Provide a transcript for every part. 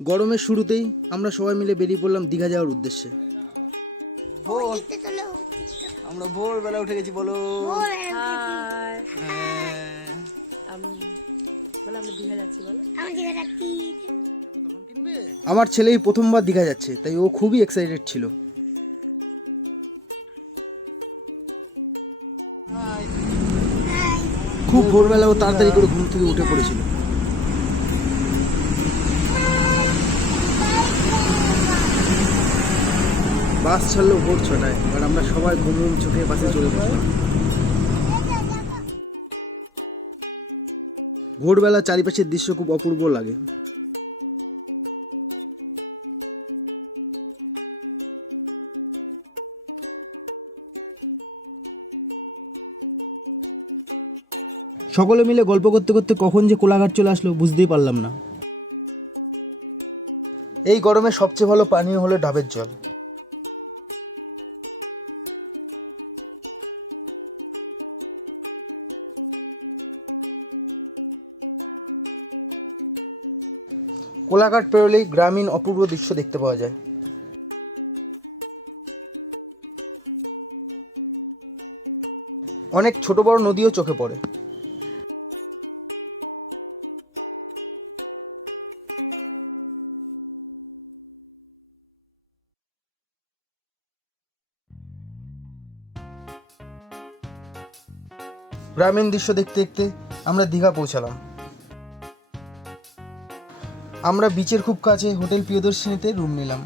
গরমের শুরুতেই আমরা সবাই মিলে বেরিয়ে পড়লাম দীঘা যাওয়ার উদ্দেশ্যে। আমরা ভোরবেলা উঠে গেছি। বলো আমার ছেলেই প্রথমবার দীঘা যাচ্ছে, তাই ও খুবই এক্সাইটেড ছিল। খুব ভোরবেলা ও তাড়াতাড়ি করে ঘুম থেকে উঠে পড়েছিল। বাস ছাড়লো ভোর 6টায়, আর আমরা সবাই ঘুম চোখে বাসে চলে বসলাম। ভোরবেলা চারিপাশের দৃশ্য খুব অপূর্ব লাগে। সকলে মিলে গল্প করতে করতে কখন যে কোলাঘাট চলে আসলো বুঝতেই পারলাম না। এই গরমে সবচেয়ে ভালো পানীয় হলো ডাবের জল। কোলাঘাট পেরোলেই গ্রামীণ অপূর্ব দৃশ্য দেখতে পাওয়া যায়। অনেক ছোট বড় নদীও চোখে পড়ে। গ্রামীণ দৃশ্য দেখতে দেখতে আমরা দীঘা পৌঁছালাম। আমরা বিচের খুব কাছে হোটেল প্রিয়দর্শিনীতে রুম নিলাম।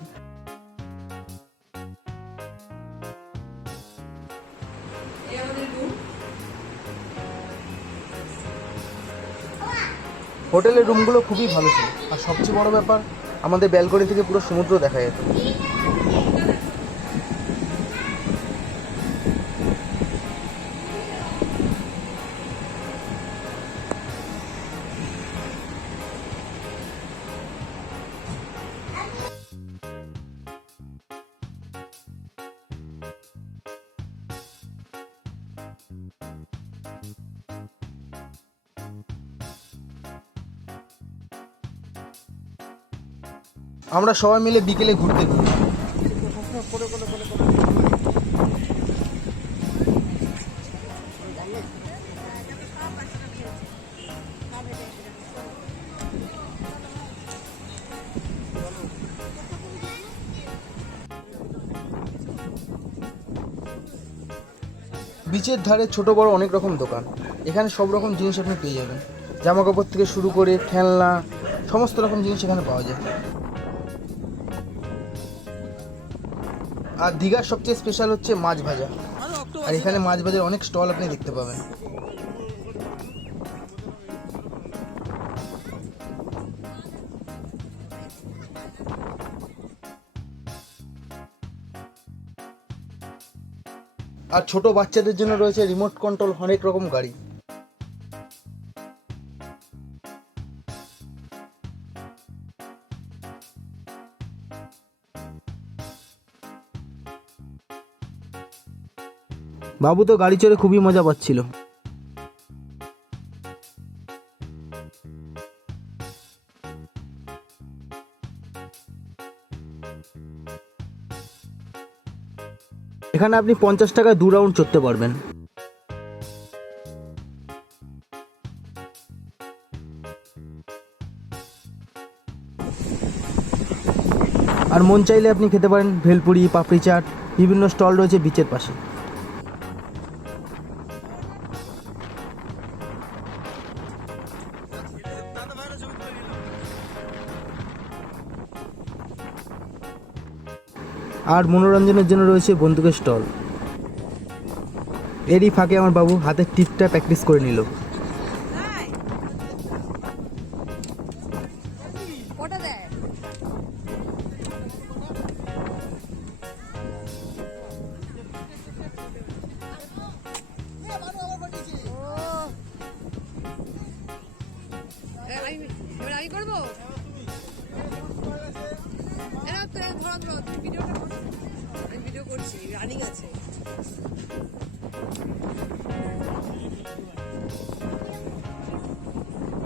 হোটেলের রুমগুলো খুবই ভালো ছিল, আর সবচেয়ে বড় ব্যাপার আমাদের ব্যালকনি থেকে পুরো সমুদ্র দেখা যেত। আমরা সবাই মিলে বিকেলে ঘুরতে বেরোলাম। বিচের ধারে ছোট বড় অনেক রকম দোকান। এখানে সব রকম জিনিস আপনি পেয়ে যাবেন। জামা কাপড় থেকে শুরু করে খেলনা, সমস্ত রকম জিনিস এখানে পাওয়া যায়। আর দীঘার সবচেয়ে স্পেশাল হচ্ছে মাছ ভাজা, আর এখানে মাছ ভাজার অনেক স্টল আপনি দেখতে পাবেন। আর ছোট বাচ্চাদের জন্য রয়েছে রিমোট কন্ট্রোল অনেক রকম গাড়ি। বাবু তো গাড়ি চড়ে খুবই মজা পাচ্ছিল। এখানে আপনি 50 টাকায় 2 রাউন্ড চড়তে পারবেন। আর মন চাইলে আপনি খেতে পারেন ভেলপুরি, পাপড়ি চাট, বিভিন্ন স্টল রয়েছে বিচের পাশে। আর মনোরঞ্জনের জন্য রয়েছে বন্দুকের স্টল। এরই ফাঁকে আমার বাবু হাতের টিপটা প্র্যাকটিস করে নিল। আমি করবো ভিডিও করছি, রানিং আছে।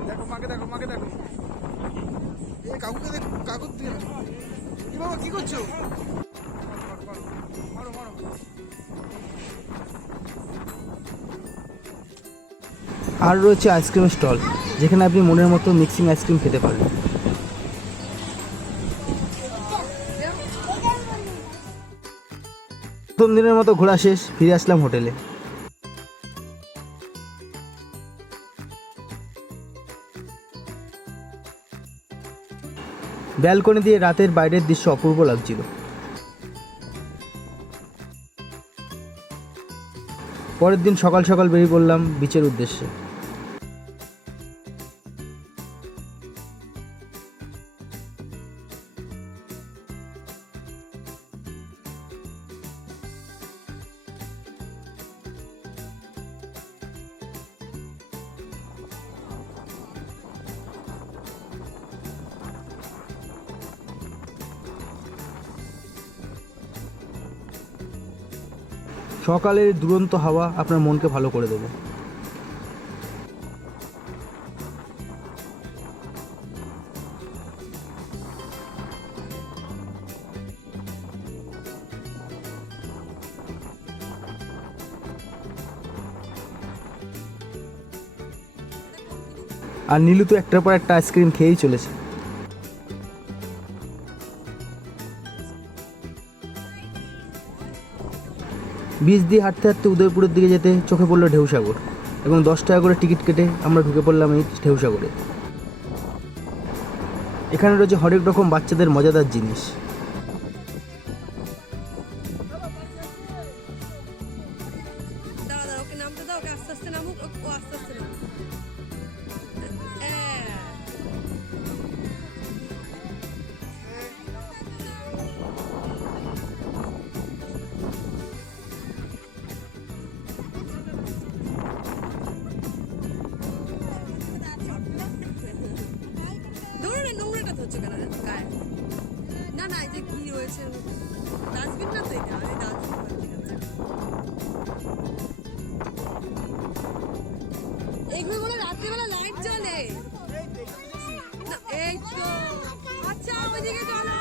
দেখো মাকে দেখো, মাকে দেখো। কাকুকে দেখ, কাকু দিয়ে কি বাবা কি করছো? আর রয়েছে আইসক্রিম স্টল, যেখানে আপনি মনের মতো মিক্সিং আইসক্রিম খেতে পারবেন। প্রথম দিনের মতো ঘোরা শেষ, ফিরে আসলাম হোটেলে। ব্যালকনি দিয়ে রাতের বাইরের দৃশ্য অপূর্ব লাগছিল। পরের দিন সকাল সকাল বেরিয়ে পড়লাম বিচের উদ্দেশ্যে। সকালের দুরন্ত হাওয়া আপনার মনকে ভালো করে দেবে। আর নীলু তো একটার পর একটা আইসক্রিম খেয়েই চলেছে। বীচ দিয়ে হাঁটতে হাঁটতে উদয়পুরের দিকে যেতে চোখে পড়লো ঢেউসাগর, এবং 10 টাকা করে টিকিট কেটে আমরা ঢুকে পড়লাম এই ঢেউসাগরে। এখানে রয়েছে হরেক রকম বাচ্চাদের মজাদার জিনিস। দাঁড়া ওকে নামতে দাও, ওকে আস্তে আস্তে নামুক, ও আস্তে আস্তে নামুক। ধরো না, নোংরাটা ধরছো কেন গায়ে? না না, এই যে কি রয়েছে, ডাস্টবিন না তো এটা, আরে ডাস্টবিন। এইগুলো বলে রাত্রিবেলা লাইট জ্বলে না, এই তো। আচ্ছা ওইদিকে চলো,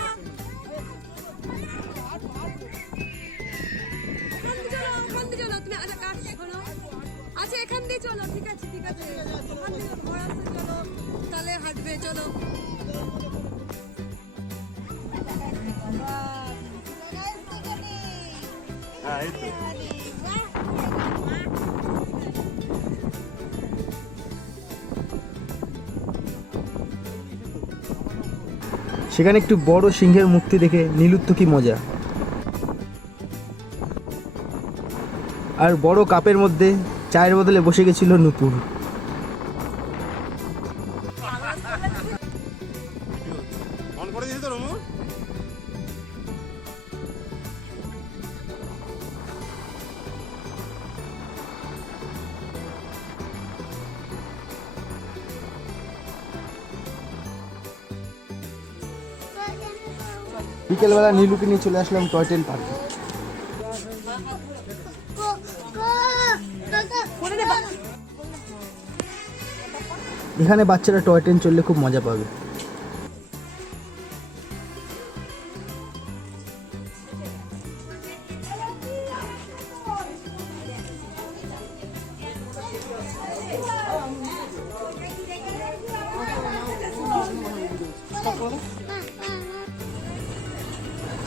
ওখান দিয়ে চলো তুমি। আচ্ছা কাজ শোনো, আচ্ছা এখান দিয়ে চলো, ঠিক আছে ঠিক আছে, ওখান দিয়ে ঘর আসতে চলো, তাহলে হাঁটবে, চলো। সেখানে একটু বড় সিংহের মূর্তি দেখে নীলুর তো কি মজা। আর বড় কাপের মধ্যে চায়ের বদলে বসে গেছিল নূপুর। বিকেলবেলা নীলুকে নিয়ে চলে আসলাম টয় ট্রেন পার্কে। এখানে বাচ্চারা টয় ট্রেন চললে খুব মজা পাবে।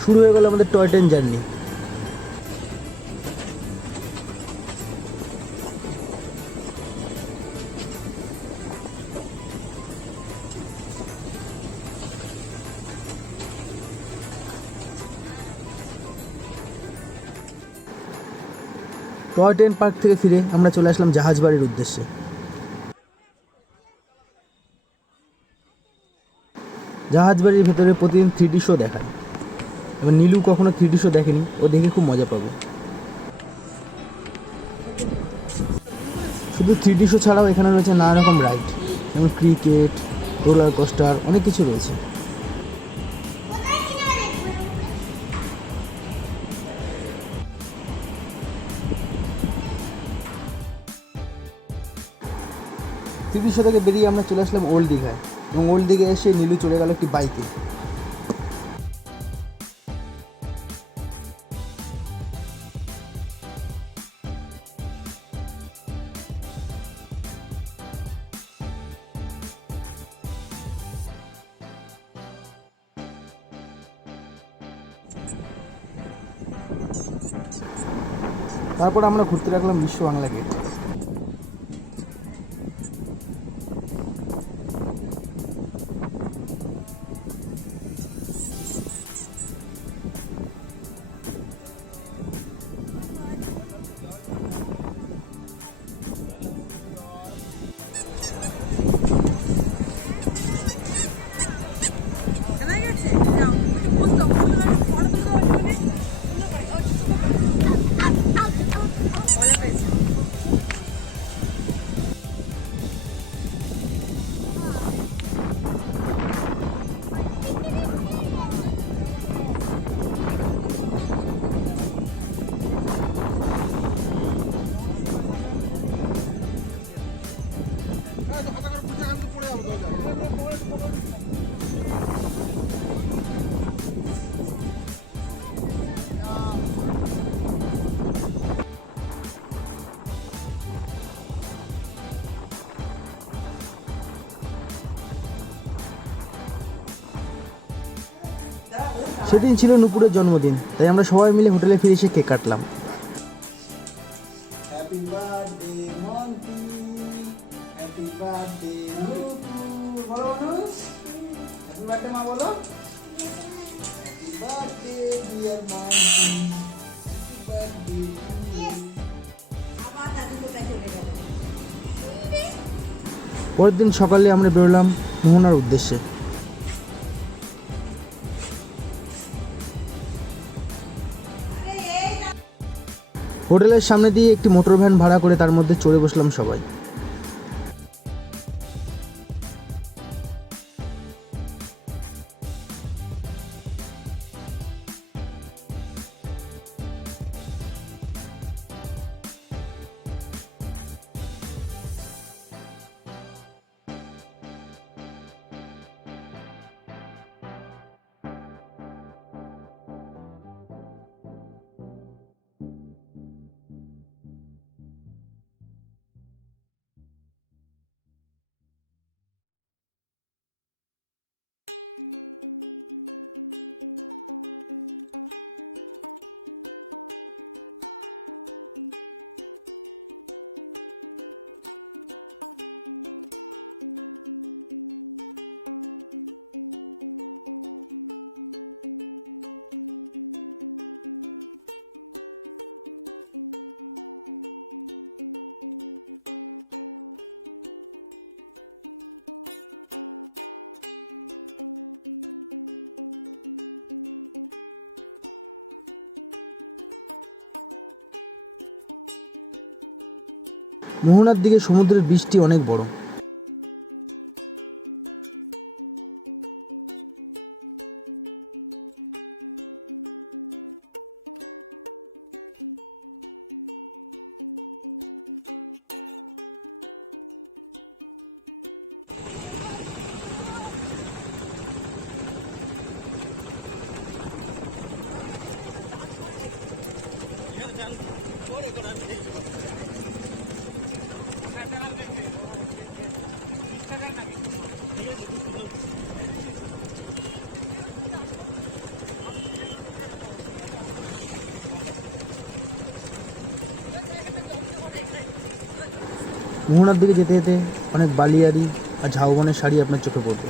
শুরু হয়ে গেল আমাদের toy train journey. Toy train park থেকে ফিরে আমরা চলে আসলাম জাহাজ বাড়ির উদ্দেশ্যে। জাহাজ বাড়ির ভেতরে প্রতিদিন 3D শো দেখায়। এবার নীলু কখনো 3D শো দেখেনি, ও দেখে খুব মজা পাবে। শুধু 3D শো ছাড়াও এখানে রয়েছে নানা রকম রাইড, যেমন ক্রিকেট, রোলার কোস্টার, অনেক কিছু রয়েছে। থ্রিডি শো থেকে বেরিয়ে আমরা চলে আসলাম ওল্ড দীঘায়। এবং ওই দিকে এসে নীলু চলে গেল একটি বাইকে। তারপর আমরা ঘুরতে রাখলাম বিশ্ব বাংলা গেট। জানা গেছে যাও একটু বসো ফটো তুলো সুন্দর করে মজা পেয়েছে। সেদিন ছিল নূপুরের জন্মদিন, তাই আমরা সবাই মিলে হোটেলে ফিরে এসে কেক কাটলাম। Happy birthday Monty, happy birthday Nupur, বলো মানুষ হ্যাপি বার্থডে মা, বলো happy birthday dear Monty, happy birthday. পরের দিন সকালে আমরা বেরোলাম মোহনার উদ্দেশ্যে। হোটেলের সামনে দিয়ে একটি মোটর ভ্যান ভাড়া করে তার মধ্যে চড়ে বসলাম সবাই। মোহনার দিকে সমুদ্রের বৃষ্টি অনেক বড়। মোহনার দিকে যেতে যেতে অনেক বালিয়াড়ি আর ঝাউবনের শাড়ি আপনার চোখে পড়বে।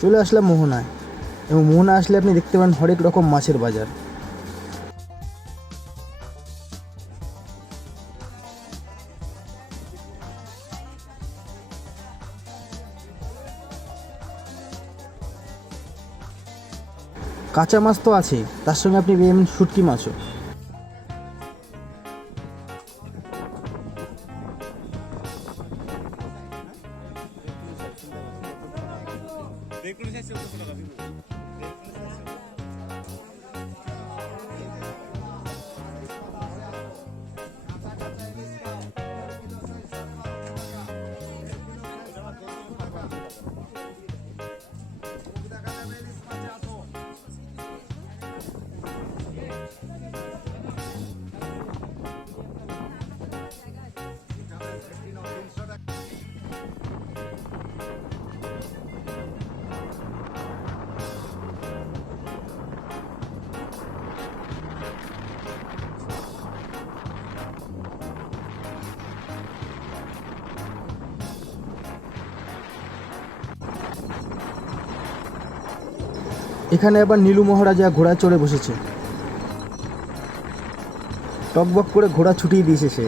চলে আসলাম মোহনায়, এবং মোহনা আসলে আপনি দেখতে পান হরেক রকম মাছের বাজার। কাঁচা মাছ তো আছে, তার সঙ্গে আপনি পেয়ে যাবেন শুটকি মাছও। এখানে আবার নীলু মহারাজা ঘোড়া চড়ে বসেছে। টকবক করে ঘোড়া ছুটিয়ে দিয়েছে সে।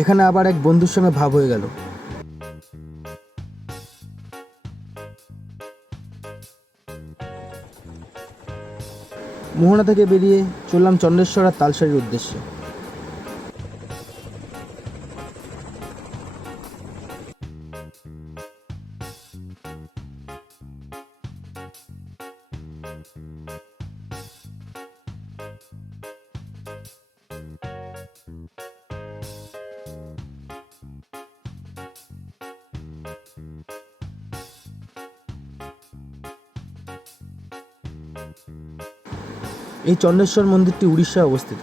এখানে আবার এক বন্ধুর সঙ্গে ভাব হয়ে গেল। মোহনা থেকে বেরিয়ে চললাম চন্দ্রেশ্বর আর তালসারির উদ্দেশ্যে। এই চন্দ্রেশ্বর মন্দিরটি উড়িষ্যায় অবস্থিত।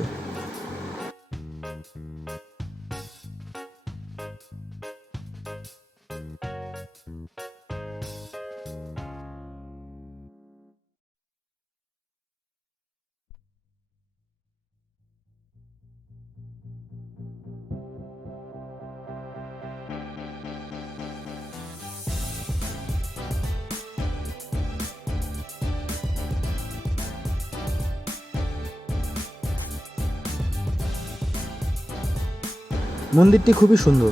মন্দিরটি খুবই সুন্দর।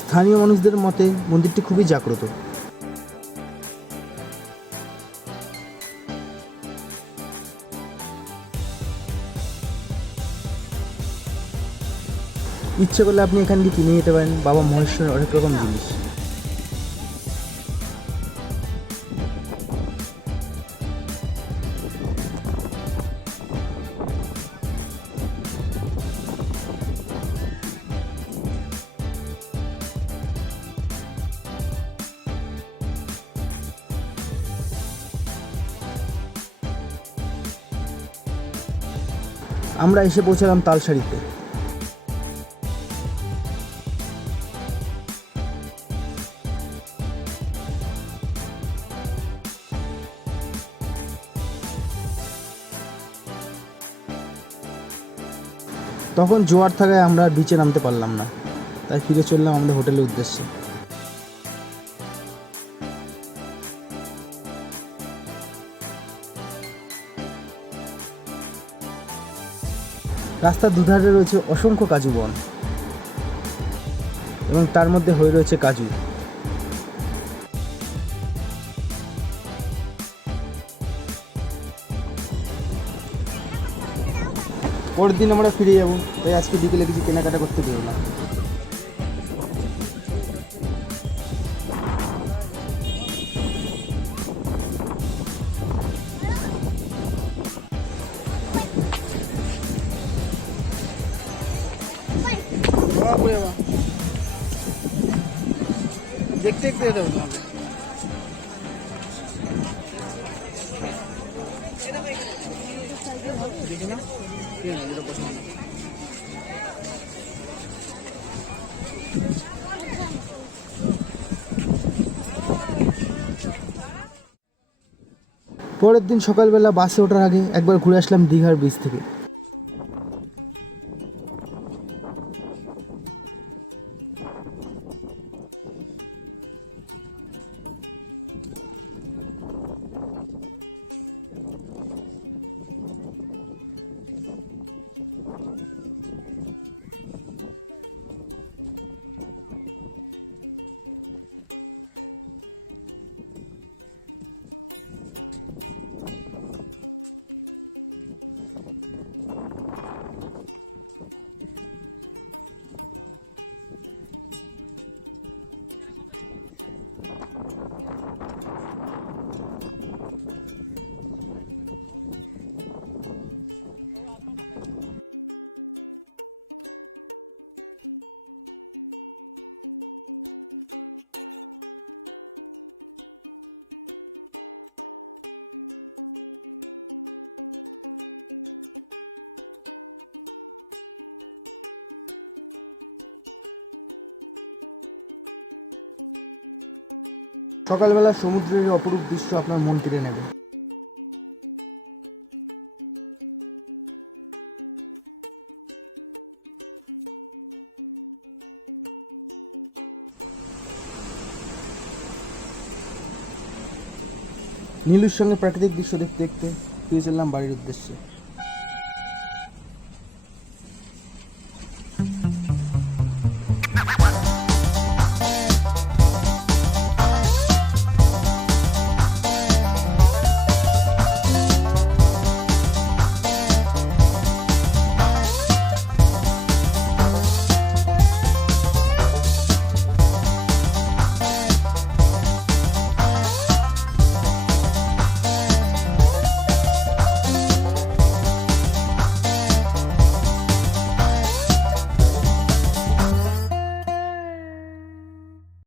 স্থানীয় মানুষদের মতে মন্দিরটি খুবই জাগ্রত। ইচ্ছে করলে আপনি এখান দিয়ে কিনে যেতে পারেন বাবা মহেশ্বরের অনেক রকম জিনিস। আমরা এসে পৌঁছালাম তালসারিতে। তখন জোয়ার থাকায় আমরা বিচে নামতে পারলাম না, তাই ফিরে চললাম আমাদের হোটেলের উদ্দেশ্যে। রাস্তার দুধারে রয়েছে অসংখ্য কাজু বন এবং তার মধ্যে হয়ে রয়েছে কাজু। পরের দিন আমরা ফিরে যাব, তাই আজকে বিকেলে কিছু কেনাকাটা করতে বেরোলাম। দেখতে দেখতে যেতে হবে তোমাকে। দেখি না যেটা পছন্দ। পরের দিন সকালবেলা বাসে ওঠার আগে একবার ঘুরে আসলাম দীঘার বিচ থেকে। সকালবেলা সমুদ্রের অপরূপ দৃশ্য আপনার মন কেড়ে নেবে। নীলুর সঙ্গে প্রাকৃতিক দৃশ্য দেখতে দেখতে ফিরে চললাম বাড়ির উদ্দেশ্যে।